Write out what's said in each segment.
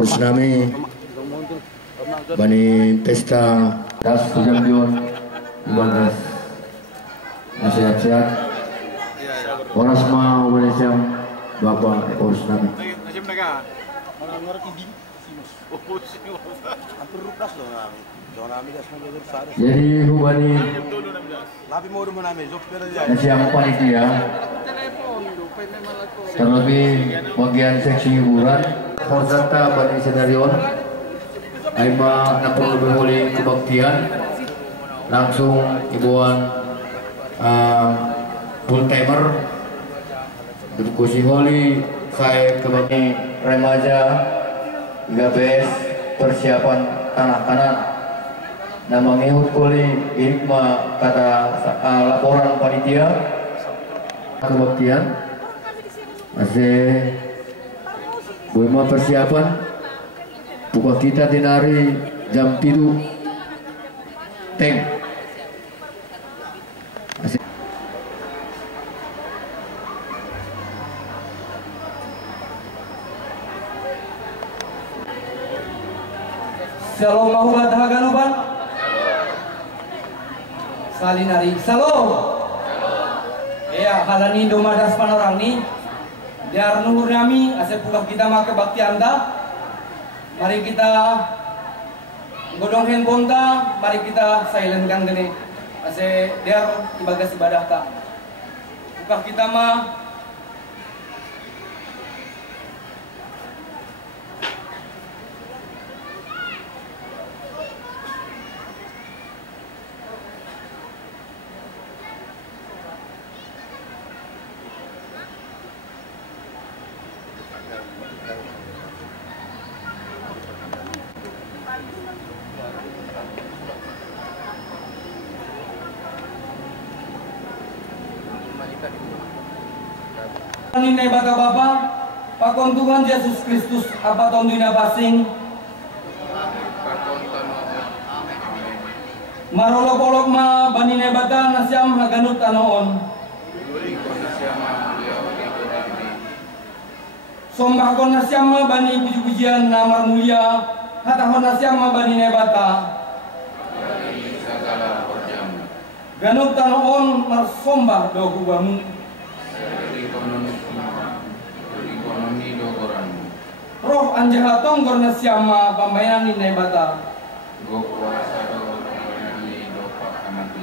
Urus nami bani pesta das Jambion 15 sehat-sehat oras ma Indonesia Bapak urus nami jadi hubani siang panitia terlebih bagian seksi hiburan Horzata Bani Senarion Aima Napur Lebih Kebaktian langsung ibuan full timer kursi holi saya kebakti remaja 3BS persiapan tanah kanan nama ngehut koli irikma kata laporan panitia kebaktian masih buima persiapan buka kita dinari jam 7 tank Shalom mahulat haganuban salinari Shalom ya halani domadas panorang ni biar nuhur nami asep buka kita make bakti anda mari kita godong handphone ta mari kita silent kan gini ase biar ibagas ibadah ta buka kita mah Nina baka bapa pakon Tuhan Yesus Kristus apa tondina basing marolo polok ma banine bata nasyam haganut anoon sombah kon nasyam ma bani puji-pujian namar mulia hatahon nasyam ma banine bata ganut anoon mar sombah do kubamu roh anjaha tonggor nasyama pambayanan ni nebata go kuasa do pambayanan ni do pakamati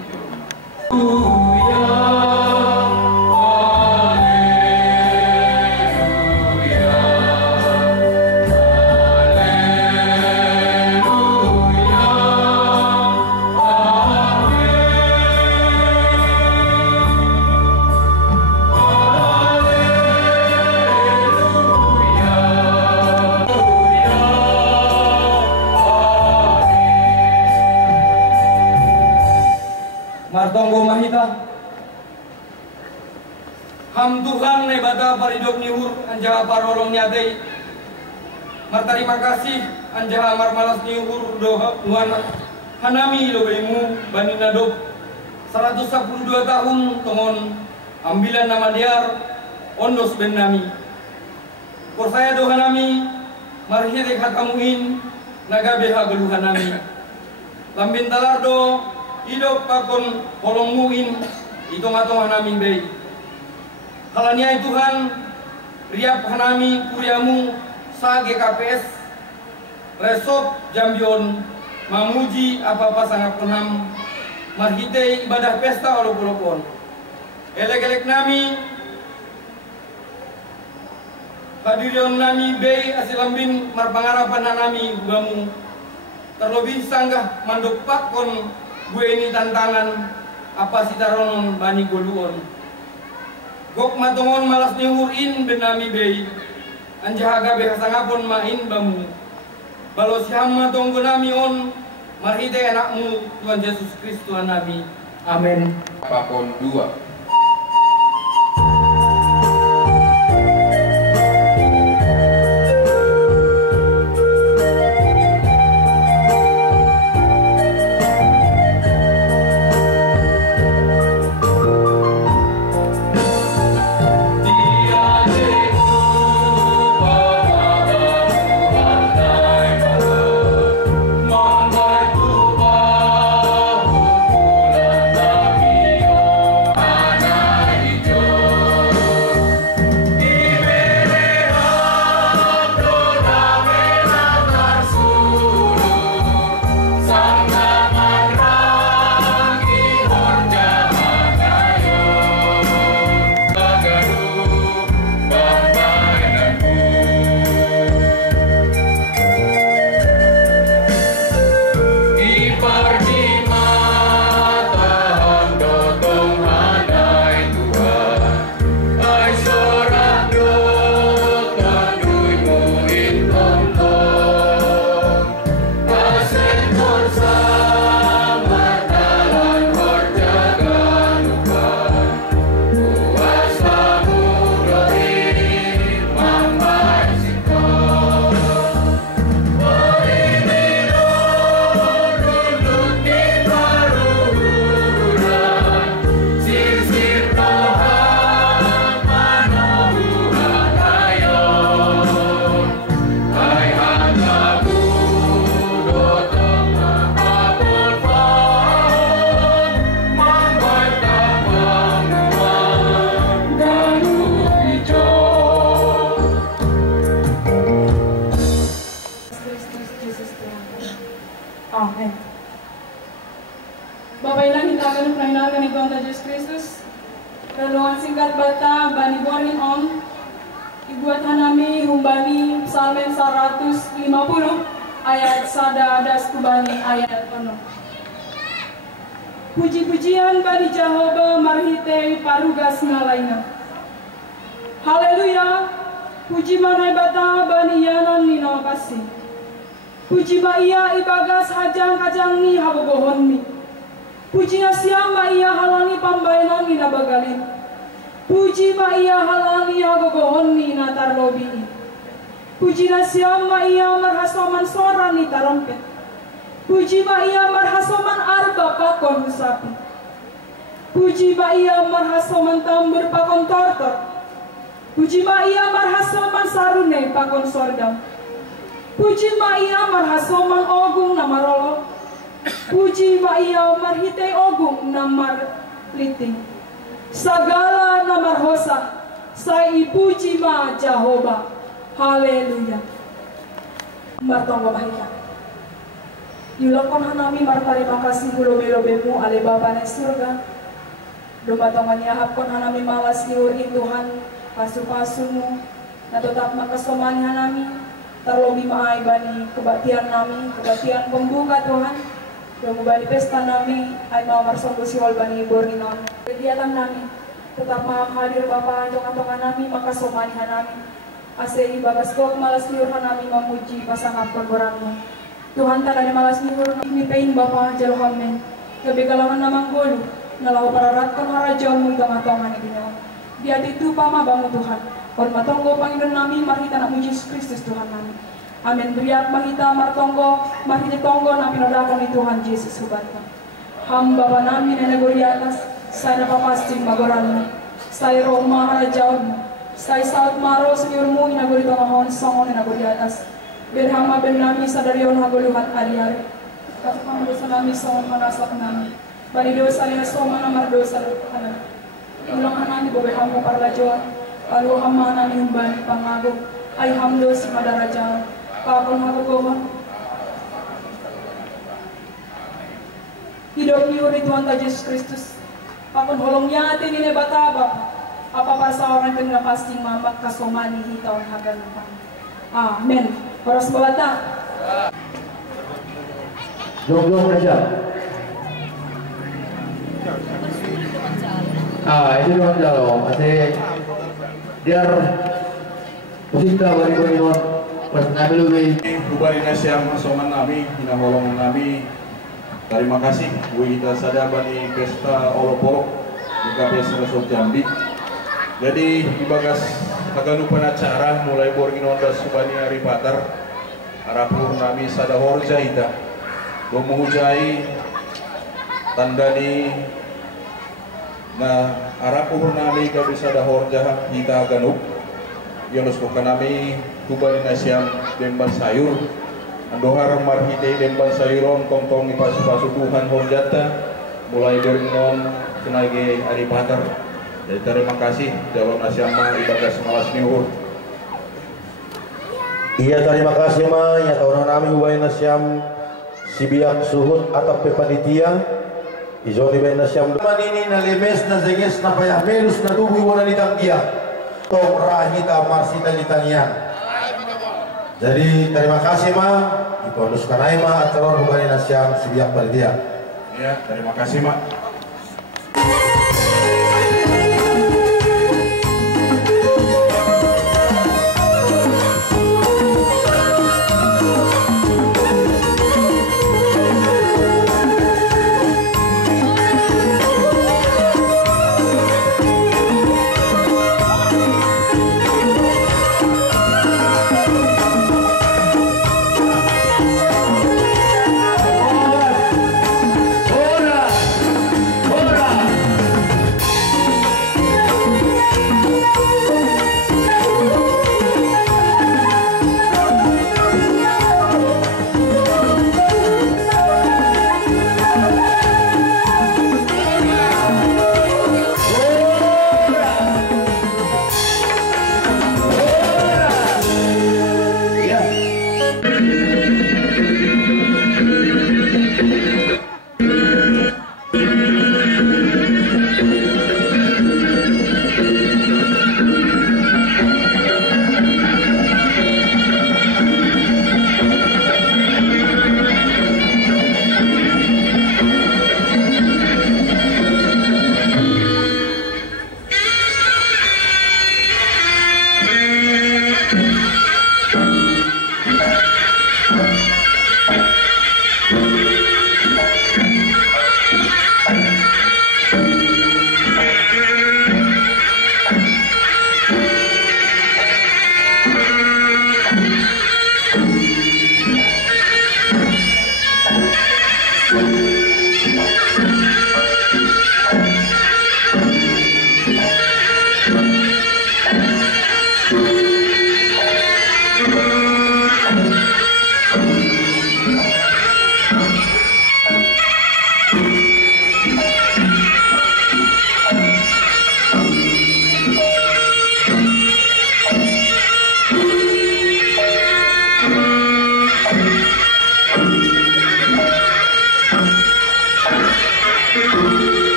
Martonggo mahita ham Tuhan nebata paridok niur anjaha parolong nyadei martarima kasih anjaha marmalas niur doha nuana hanami lobeimu bani nadop 112 tahun tongon ambilan nama diar ondos ben nami por saya doha nami marhirek hatamuin nagabe hageluhan nami lambin talardo hidup pakon polong muin itu matong hanami bei halanya Tuhan riap hanami kuriamu sa GKPS resop Jambion mamuji apa-apa sangat penam marhite ibadah pesta olok-olokon elek-elek nami hadirion nami bei asilambin marpangarapan hanami buamu terlebih sanggah mandok pakon gue ini tantangan apa sitaronon bani goluon gok matongon malas nihurin benami bei anjahaga behasangapon main bamu balos siam matong gunami on marhite anakmu Tuhan Yesus Kristus Tuhan Nabi amin Pakon 2 Dia Bapak ilang kita akan mengenalkan ni Tuhan Yesus Kristus. Renungan singkat bata bani boring on. Ibuat hanami humbani Psalmen 150 ayat sada das kubani ayat penuh. Puji-pujian bani Jehovah marhite parugas ngalaina. Haleluya. Puji manai bata bani yanan nino kasih. Puji ma iya ibagas hajang-hajang ni habogohon mi. Puji na siya ma iya halani pambayanan ni nabagalin. Puji ma iya halani habogohon ni natarlobi. Puji na siya ma iya marhasoman suara ni tarompet. Puji ma iya marhasoman arba pakon sapi. Puji ma iya marhasoman tambur pakon tortor. Puji ma iya marhasoman sarune pakon sordam. Puji ma iya marhasoman ogung namarolo. Puji ma iya marhite ogung namar liting. Segala namarhosa sai puji ma Jehovah. Haleluya. Martonggo bahika. Yulakon hanami martarima kasih bulo-belobemu ale Bapa na surga. Dumatongan yahapkon hanami malas liuri Tuhan pasu-pasumu na tetap makasomani hanami terlobi maay bani kebaktian nami kebaktian pembuka Tuhan bani pesta nami ay mamarsonggo siwal bani borninon kegiatan nami tetap maaf hadir Bapa tongan-tongan nami makasomani hanami ase ibagas kok malas liur hanami memuji pasangap pergoranmu Tuhan tadane malas liur ini pain Bapa jalo hamen kebekalangan namang golu nalau pararatkan harajamu tongah-tongan ini dia itu pama bangun Tuhan on matonggo Panginoon nami marhita na Yesus Kristus Tuhan nami amin beriak mahita martonggo marhita tonggo na pinodakon ni Tuhan Yesus hubankan hamba ba nami na nagori atas saya napapasting magoranmu saya Roma harajaon saya saat maro senyurmu inagori tongahon songon inagori atas berhama ben nami sadarion hagoluhan ari-ari katupang dosa nami songon manasak nami bani dosa nina songon namar dosa kanan ulang hanani bobe hamu parlajuan lalu hama nani humbani pangago ay hamdo si madaraja pakon hagogohon hidup niuri Tuhan Yesus Kristus pakon holongnya ati nile bataba apa para orang yang pasti mamak kasomani hitaon hagan napan amen horas bawata Jom aja. Itu doang jalo, kasi biar musika bari non pas nabi lebih. Kubari nasyam asoman nami, hinaholong nami. Terima kasih, kita sada bani pesta olok-olok di KPS Resort Jambi. Jadi ibagas kaganupan acara mulai borginonda subani hari patar harapur nami sada horja ita memuhujai tandani na arapur nami ka bisa da horja kita ganuk yonos ko kanami kubali nasyam demban sayur andohar marhite demban sayuron tongtong ipasu-pasu Tuhan horjata mulai dari non senage hari patar. Jadi terima kasih dalam nasyam ibadah semalas niur. Iya terima kasih ma ya tahun nami hubain nasyam sibiak suhut atap pepanitia izoni bain nasyam manini na lemes na zenges na payah melus na tubuh wana nitanggia tong rahita marsita litanian. Jadi terima kasih ma ipondus kanai ma acaron hubain nasyam sibiak panitia. Iya terima kasih ma.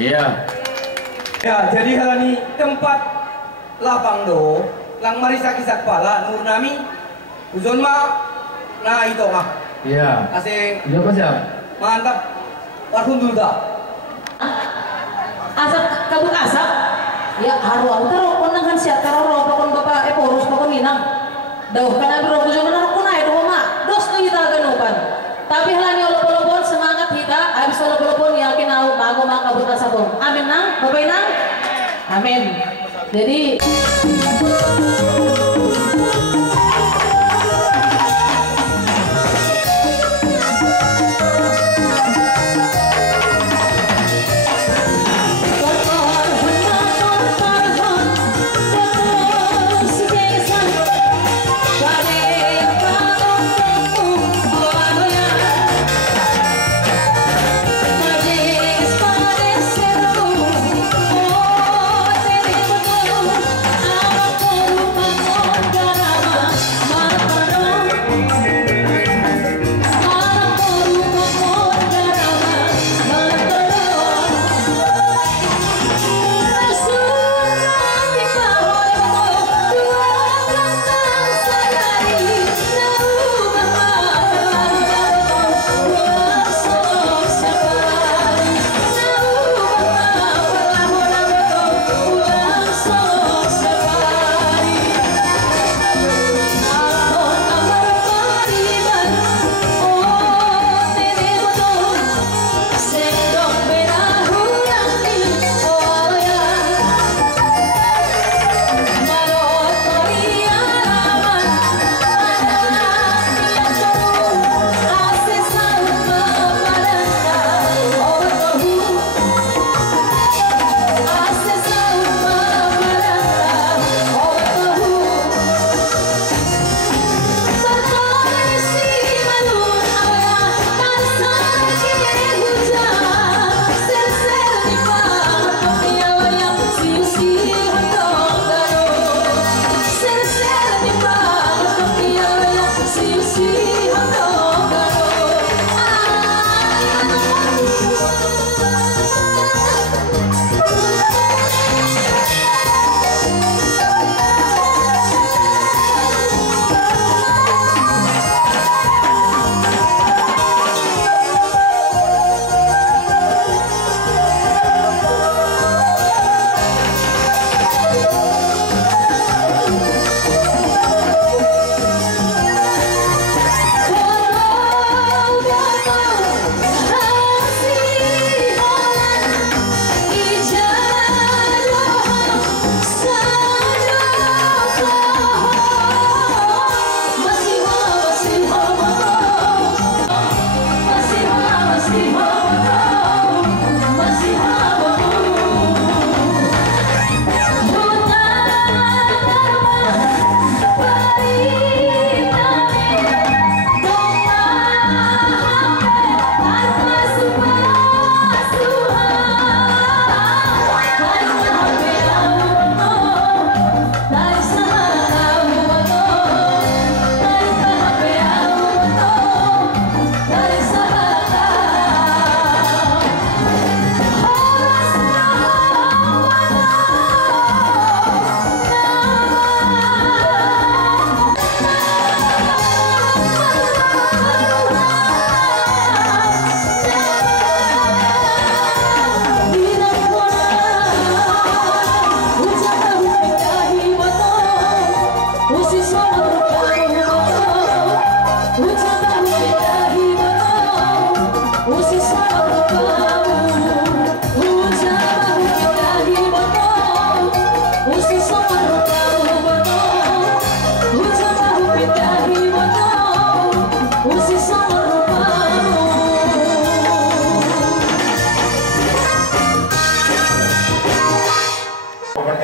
Iya. Ya, jadi halani tempat lapang do, lang marisa kisah kepala nur nami, uzon ma, nah itu mah. Iya. Ase. Iya Pak siap. Mantap. Warhun dulu dah. Asap kabut asap. Ya haru terus konang kan siap terus pokon bapak porus pokon minang. Dauh kana biro kujo menar kunai do mah. Dos tu kita ganupan. Tapi halani olop-olopon semangat kita, habis olop-olopon yakin au mago kabut asapon. Amin nang, bapak nang. Amin. Jadi Oh,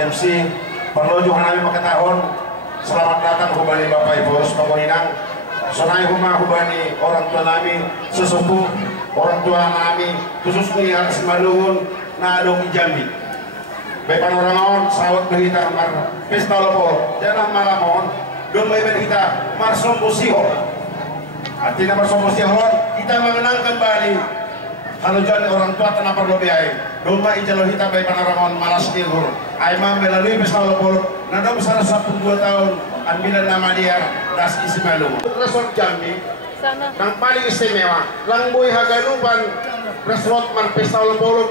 MC. Perlu juga kami makatahon. Selamat datang kembali Bapak Ibu Pamuninang. Sonai rumah kubani orang tua kami sesepuh, orang tua kami khususnya Simalungun Nadong Jambi. Baik panorangon sawat berita mar pesta lopo jangan malamon don baik berita mar sompo sihon. Artinya mar sompo sihon kita mengenang kembali halujan orang tua tanah perlu biaya. Doma ijalo kita baik panorangon malas tilur. Aimam melalui pesta lopo nadong besar 12 tahun ambilan nama dia das Simalungun. Resort Jambi yang paling istimewa Langboy Haganupan Resort mar pesta lopo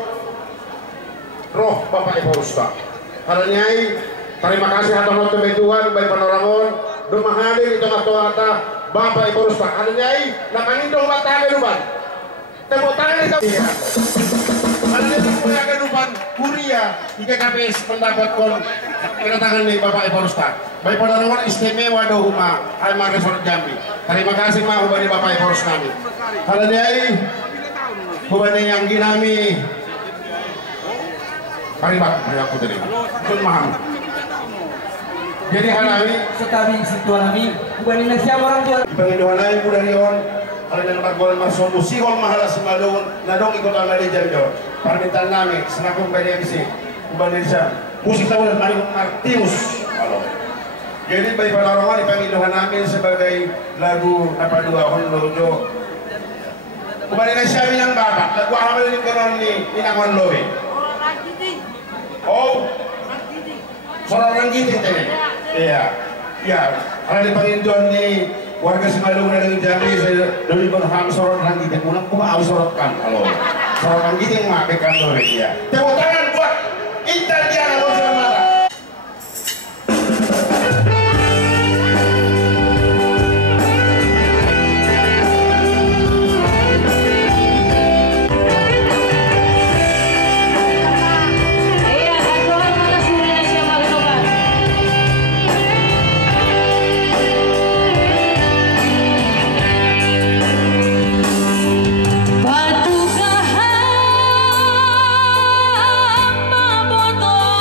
roh Bapak Ibu Ustaz. Haranyai terima kasih atas waktu Tuhan baik panorangon doma hadir di tengah-tengah Bapak Ibu Ustaz. Haranyai nakangin dong batang kedupan. Tepuk tangan itu. Haranyai punya kedupan kuria hingga KPS pendapat kon kedatangan nih Bapak Ibu Ustaz. Baik panorangon istimewa dohuma Almar Resort Jambi. Terima kasih mah hubani Bapak Ibu Ustaz kami. Haranyai hubani yang ginami Paribak, aku tadi. Itu maham. Jadi halami Setabi situasi bukan Indonesia orang tua. Panginoon ay budarion. Kalian magol masombo sihol mahala Simalungun nadong ikut ang nari Jambi. Permintaan namin senakong pwede bisi. Uban Indonesia. Musik tahunan Mario Martinus. Halo. Jadi baik panorangan ipanginohan namin sebagai lagu napadua Honlojo. Uban Indonesia minang bapak. Lagu amal ni karon ni minangon lobe. Oh, seorang gitu tadi. Iya, iya. Karena dipanggil John nih warga Simalungun dari Jambi, saya dari berham seorang gitu. Pulang kuma harus sorotkan kalau seorang gitu yang makai kantor ya. Tepuk tangan buat Intan Diana Rosamara. Batu kahamba boto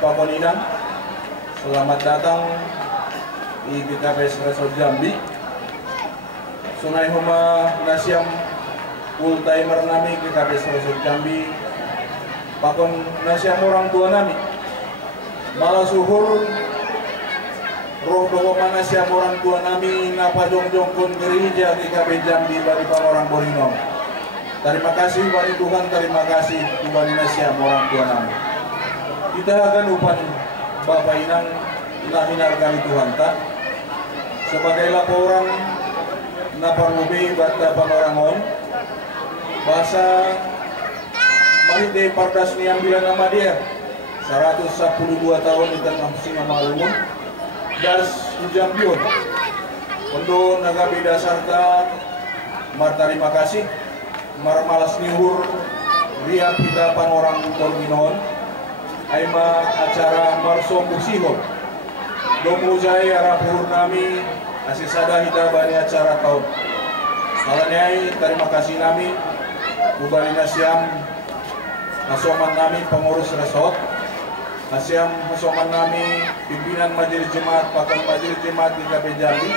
Pakoninang. Selamat datang di GKPS Resort Jambi. Sungai Huma Nasiam full timer nami GKPS Resort Jambi. Pakon nasiam orang tua nami. Malah suhur roh doa mana siap orang tua nami napa jongjong kon gereja GKP Jambi bari orang Borinong. Terima kasih bari Tuhan, terima kasih Tuhan nasiam orang tua nami. Kita akan upan Bapak Inang naminar kami Tuhan tak sebagai laporan napa rubi bata orang on bahasa Mahide Pardas niang bilang nama dia 112 tahun di tengah singa malumun das Jambion untuk nagabi dasarkan mar terima kasih mar malas nihur riap kita pan orang Torminon aima acara marsom busihon domu jai arapur nami asih sada hita bani acara tahun alanyai terima kasih nami ubali nasiam nasoman nami pengurus resort nasiam nasoman nami pimpinan majelis jemaat pakar majelis jemaat di GKP Jambi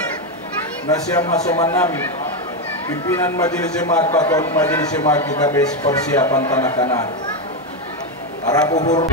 nasiam nasoman nami pimpinan majelis jemaat pakar majelis jemaat GKP persiapan tanah kanan arapuhur